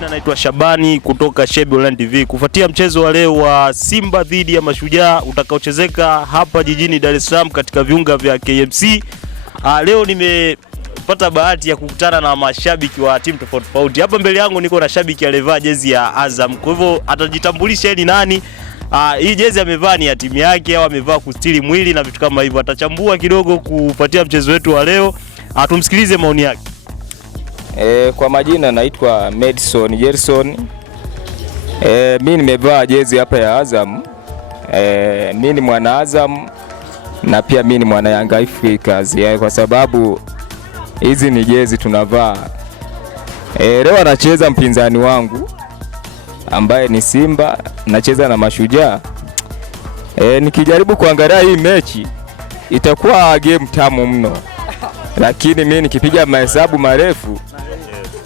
majina naitwa Shabani kutoka Shebi Online TV. Kufuatia mchezo wa leo wa Simba dhidi ya Mashujaa utakaochezeka hapa jijini Dar es Salaam katika viunga vya KMC. Leo nimepata bahati ya kukutana na mashabiki wa timu tofauti tofauti. Hapa mbele yangu niko na shabiki aliyevaa jezi ya Azam. Kwa hivyo atajitambulisha yeye ni nani. Hii jezi amevaa ni ya timu yake au amevaa kustiri mwili na vitu kama hivyo. Atachambua kidogo kufuatia mchezo wetu wa leo. Tumsikilize maoni yake. Kwa majina naitwa Madison Gerson. Mimi nimevaa jezi hapa ya Azam. Mimi ni mwana Azam na pia mimi ni mwana Young Africans, kwa sababu hizi ni jezi tunavaa. Leo anacheza mpinzani wangu ambaye ni Simba, nacheza na Mashujaa. Nikijaribu kuangalia hii mechi itakuwa game tamu mno. Lakini mimi nikipiga mahesabu marefu,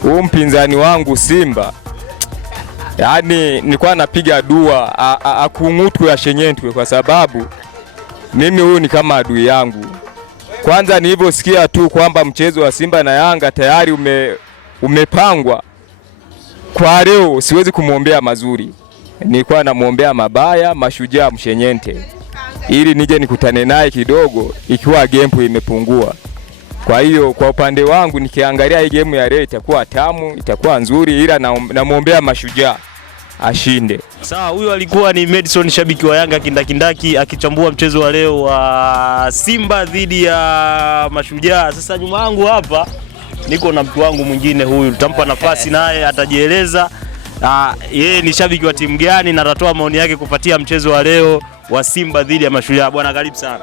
huu mpinzani wangu Simba, yani nilikuwa napiga dua akung'utwe ashenyentwe, kwa sababu mimi huyu ni kama adui yangu. Kwanza nilivyosikia tu kwamba mchezo wa Simba na Yanga tayari umepangwa kwa leo, siwezi kumwombea mazuri. Nilikuwa namuombea mabaya, Mashujaa mshenyente, ili nije nikutane naye kidogo ikiwa game imepungua. Kwa hiyo kwa upande wangu nikiangalia hii game ya leo itakuwa tamu, itakuwa nzuri, ila namuombea Mashujaa ashinde. Sawa, huyo alikuwa ni Madison, shabiki wa Yanga kindakindaki, akichambua mchezo wa leo wa Simba dhidi ya Mashujaa. Sasa nyuma yangu hapa niko na mtu wangu mwingine, huyu tutampa nafasi naye atajieleza yeye ni shabiki wa timu gani na atatoa maoni yake kufuatia mchezo wa leo wa Simba dhidi ya Mashujaa. Bwana karibu sana.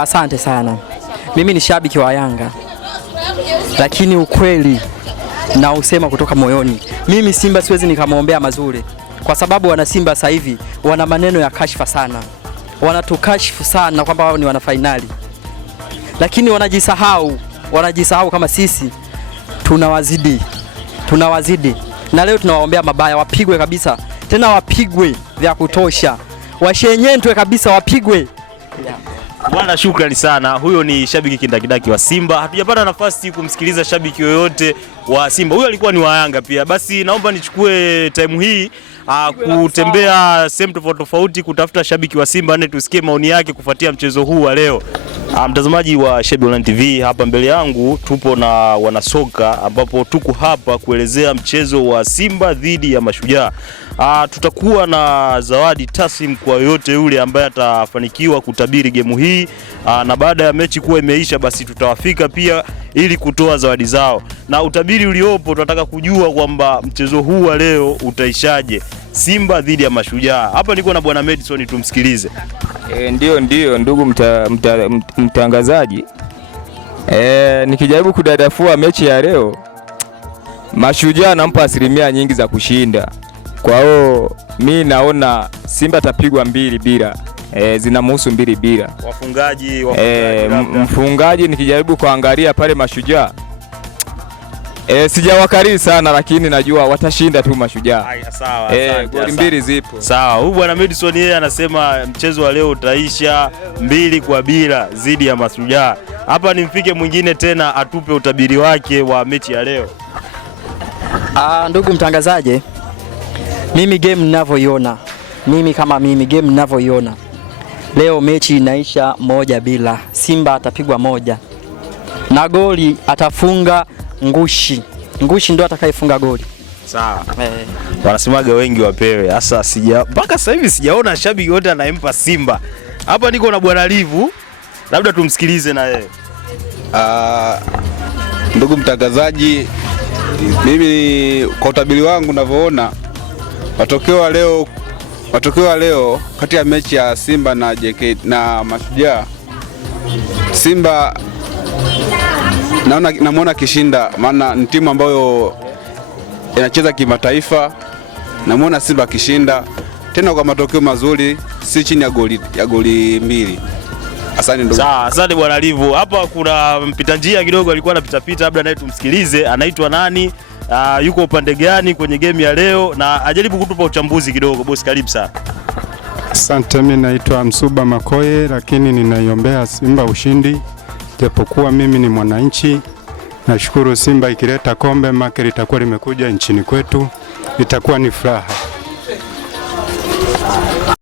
Asante sana. Mimi ni shabiki wa Yanga, lakini ukweli na usema kutoka moyoni, mimi Simba siwezi nikamwombea mazuri, kwa sababu wana Simba sasa hivi wana maneno ya kashfa sana, wanatukashifu sana kwamba wao ni wana finali, lakini wanajisahau kama sisi tunawazidi, na leo tunawaombea mabaya, wapigwe kabisa, tena wapigwe vya kutosha, washenyentwe kabisa, wapigwe. Bwana shukrani sana. Huyo ni shabiki kindakidaki wa Simba. Hatujapata nafasi kumsikiliza shabiki yoyote wa Simba. Huyo alikuwa ni wa Yanga pia. Basi naomba nichukue time hii kutembea sehemu tofauti tofauti kutafuta shabiki wa Simba na tusikie maoni yake kufuatia mchezo huu wa leo. Mtazamaji wa Shebi Online TV, hapa mbele yangu tupo na wanasoka ambapo tuko hapa kuelezea mchezo wa Simba dhidi ya Mashujaa. Tutakuwa na zawadi taslim kwa yote yule ambaye atafanikiwa kutabiri gemu hii, na baada ya mechi kuwa imeisha basi tutawafika pia ili kutoa zawadi zao. Na utabiri uliopo tunataka kujua kwamba mchezo huu wa leo utaishaje, Simba dhidi ya Mashujaa. Hapa niko na bwana Madison, tumsikilize. Ndio ndugu mtangazaji. Nikijaribu kudadafua mechi ya leo, Mashujaa nampa asilimia nyingi za kushinda. Kwa hiyo mimi naona Simba tapigwa 2-0. Zinamhusu 2-0. Mfungaji nikijaribu kuangalia pale Mashujaa, sijawakariri sana, lakini najua watashinda tu Mashujaa. Sawa. Goli 2 zipo. Sawa. Huyu bwana Madison yeye anasema mchezo wa leo utaisha 2-0 dhidi ya Mashujaa. Hapa nimfike mwingine tena atupe utabiri wake wa mechi ya leo. Ndugu mtangazaji, mimi game ninavyoiona, game ninavyoiona leo mechi inaisha 1-0. Simba atapigwa 1 na goli atafunga Ngushi ndio atakayefunga goli. Sawa. Wanasemaga wengi wapewe. Sasa mpaka sasa hivi sijaona shabiki wote anayempa Simba. Hapa niko na bwana Livu, labda tumsikilize na yeye. Ndugu mtangazaji, mimi kwa utabiri wangu ninavyoona matokeo ya leo kati ya mechi ya Simba na JK na Mashujaa, Simba namuona kishinda, maana ni timu ambayo inacheza kimataifa. Namuona Simba kishinda tena kwa matokeo mazuri, si chini ya goli 2. Asante ndugu. Sawa, asante bwana Livu. Hapa kuna mpita njia kidogo alikuwa anapita labda naye tumsikilize, anaitwa nani? Yuko upande gani kwenye game ya leo, na ajaribu kutupa uchambuzi kidogo. Boss karibu sana. Asante, mimi naitwa Msuba Makoye, lakini ninaiombea Simba ushindi, japokuwa mimi ni mwananchi. Nashukuru Simba ikileta kombe, maki litakuwa limekuja nchini kwetu. itakuwa ni furaha.